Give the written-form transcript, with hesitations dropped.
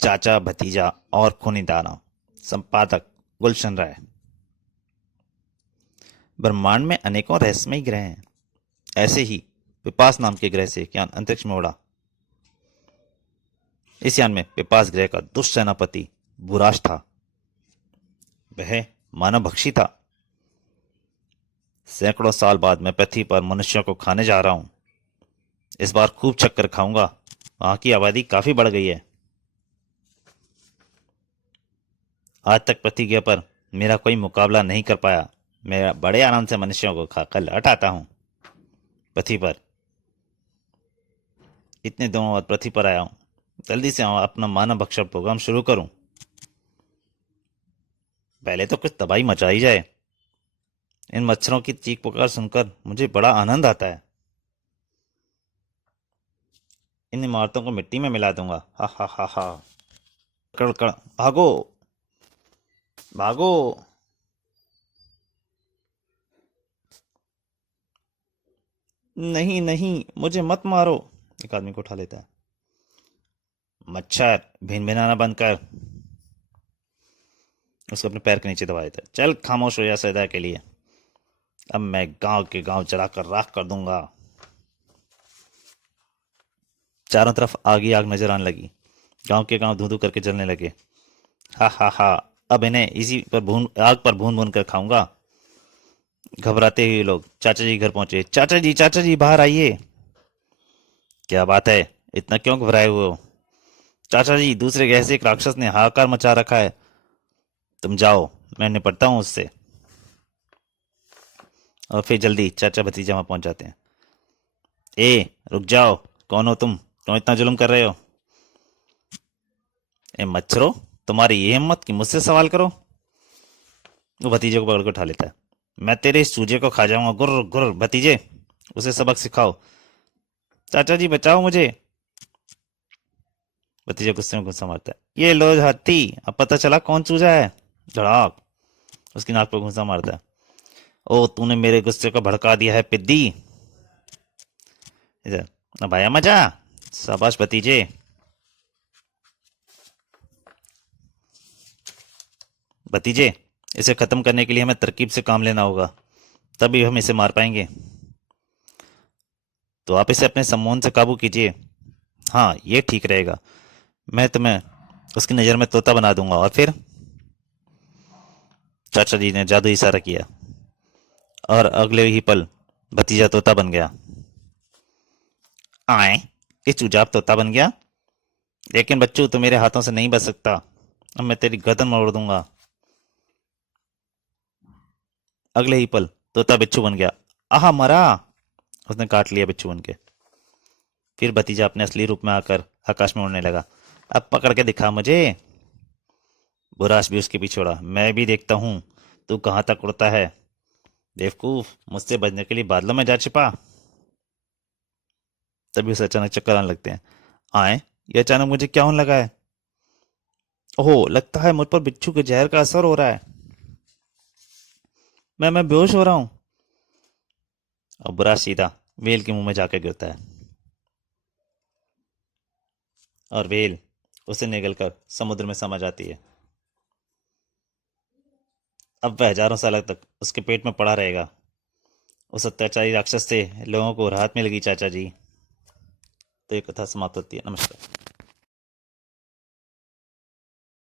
चाचा भतीजा और खूनी दानव। संपादक गुलशन राय। ब्रह्मांड में अनेकों रहस्यमय ग्रह हैं। ऐसे ही पिपास नाम के ग्रह से एक यान अंतरिक्ष में उड़ा। इस यान में पिपास ग्रह का दुष्ट सेनापति बुराश था। वह मानव भक्षी था। सैकड़ों साल बाद मैं पृथ्वी पर मनुष्यों को खाने जा रहा हूं। इस बार खूब चक्कर खाऊंगा। वहां की आबादी काफी बढ़ गई है। आज तक पृथ्वी के पर मेरा कोई मुकाबला नहीं कर पाया। मैं बड़े आराम से मनुष्यों को खाकर लौट आता हूँ। पृथ्वी पर इतने दिनों बाद पृथ्वी पर आया हूँ। जल्दी से अपना मानव भक्षण प्रोग्राम शुरू करूं। पहले तो कुछ तबाही मचाई जाए। इन मच्छरों की चीख पुकार सुनकर मुझे बड़ा आनंद आता है। इन इमारतों को मिट्टी में मिला दूंगा। हा हा हा हा। कड़ कड़ भागो भागो। नहीं नहीं, मुझे मत मारो। एक आदमी को उठा लेता है। मच्छर भिन भिनाना बंद कर। उसको अपने पैर के नीचे दबा देता है। चल खामोश हो जा सदा के लिए। अब मैं गांव के गांव जलाकर राख कर दूंगा। चारों तरफ आग ही आग नजर आने लगी। गांव के गांव धू धू करके जलने लगे। हा हा हा। अब इन्हें इसी पर आग पर भून भून कर खाऊंगा। घबराते हुए लोग चाचा जी घर पहुंचे। चाचा जी बाहर आइए। क्या बात है, इतना क्यों घबराए हुए हो? चाचा जी, दूसरे ग्रह से एक राक्षस ने हाहाकार मचा रखा है। तुम जाओ, मैं निपटता हूं उससे। और फिर जल्दी चाचा भतीजा वहां पहुंच जाते हैं। ए, रुक जाओ। कौन हो तुम? क्यों इतना जुल्म कर रहे हो? ए मच्छरों, तुम्हारी ये हिम्मत कि मुझसे सवाल करो। वो भतीजे को पकड़ कर उठा लेता है। मैं तेरे इस चूजे को खा जाऊंगा। गुर्र गुर्र। भतीजे, उसे सबक सिखाओ। चाचा जी बचाओ मुझे। भतीजा गुस्से में गुस्सा मारता है। ये लो हाथी, अब पता चला कौन चूजा है। धड़ाक। उसकी नाक पर घुसा मारता है। ओ, तूने मेरे गुस्से को भड़का दिया है पिद्दी। इधर अब आया मजा। शाबाश भतीजे। भतीजे, इसे खत्म करने के लिए हमें तरकीब से काम लेना होगा, तभी हम इसे मार पाएंगे। तो आप इसे अपने सम्मोहन से काबू कीजिए। हाँ, ये ठीक रहेगा। मैं तुम्हें उसकी नज़र में तोता बना दूंगा और फिर। चाचा जी ने जादू इशारा किया और अगले ही पल भतीजा तोता बन गया। आए, ये चुजाब तोता बन गया। लेकिन बच्चू, तो मेरे हाथों से नहीं बच सकता। अब मैं तेरी गर्दन मोड़ दूंगा। अगले ही पल तोता बिच्छू बन गया। आहा, मरा। उसने काट लिया बिच्छू बन के। फिर भतीजा अपने असली रूप में आकर आकाश में उड़ने लगा। अब पकड़ के दिखा मुझे। बुराश भी उसके पीछे उड़ा। मैं भी देखता हूं तू कहां तक उड़ता है। बेवकूफ, मुझसे बचने के लिए बादलों में जा छिपा। तभी उसे अचानक चक्कर आने लगते हैं। आए, ये अचानक मुझे क्या होने लगा है? ओहो, लगता है मुझ पर बिच्छू के जहर का असर हो रहा है। मैं बेहोश हो रहा हूँ। और बुराश सीधा वेल के मुंह में जाकर गिरता है और वेल उसे निगलकर समुद्र में समा जाती है। अब वह हजारों साल तक उसके पेट में पड़ा रहेगा। उस अत्याचारी राक्षस से लोगों को राहत मिलेगी चाचा जी। तो ये कथा समाप्त होती है। नमस्कार।